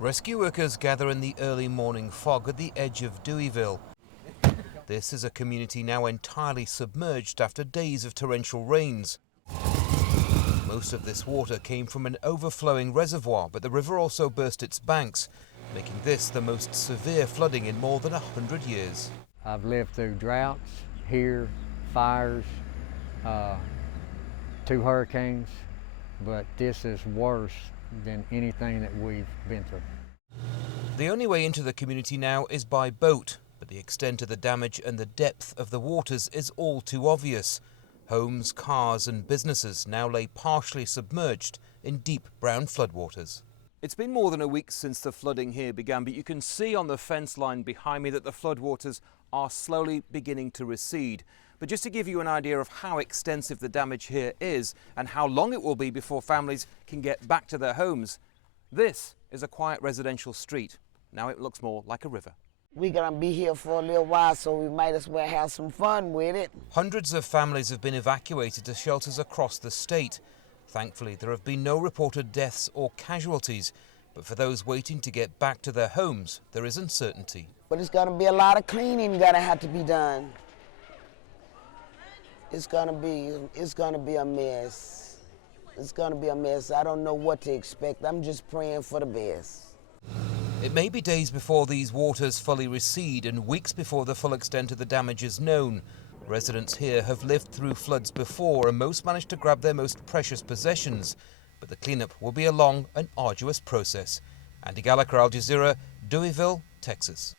Rescue workers gather in the early morning fog at the edge of Deweyville. This is a community now entirely submerged after days of torrential rains. Most of this water came from an overflowing reservoir, but the river also burst its banks, making this the most severe flooding in more than 100 years. I've lived through droughts here, fires, 2 hurricanes, but this is worse than anything that we've been through. The only way into the community now is by boat, but the extent of the damage and the depth of the waters is all too obvious. Homes, cars and businesses now lay partially submerged in deep brown floodwaters. It's been more than a week since the flooding here began, but you can see on the fence line behind me that the floodwaters are slowly beginning to recede. But just to give you an idea of how extensive the damage here is and how long it will be before families can get back to their homes, this is a quiet residential street. Now it looks more like a river. We're gonna be here for a little while, so we might as well have some fun with it. Hundreds of families have been evacuated to shelters across the state. Thankfully, there have been no reported deaths or casualties, but for those waiting to get back to their homes, there is uncertainty. But it's gonna be a lot of cleaning gonna have to be done. It's gonna be a mess. It's gonna be a mess. I don't know what to expect. I'm just praying for the best. It may be days before these waters fully recede and weeks before the full extent of the damage is known. Residents here have lived through floods before and most managed to grab their most precious possessions. But the cleanup will be a long and arduous process. Andy Gallagher, Al Jazeera, Deweyville, Texas.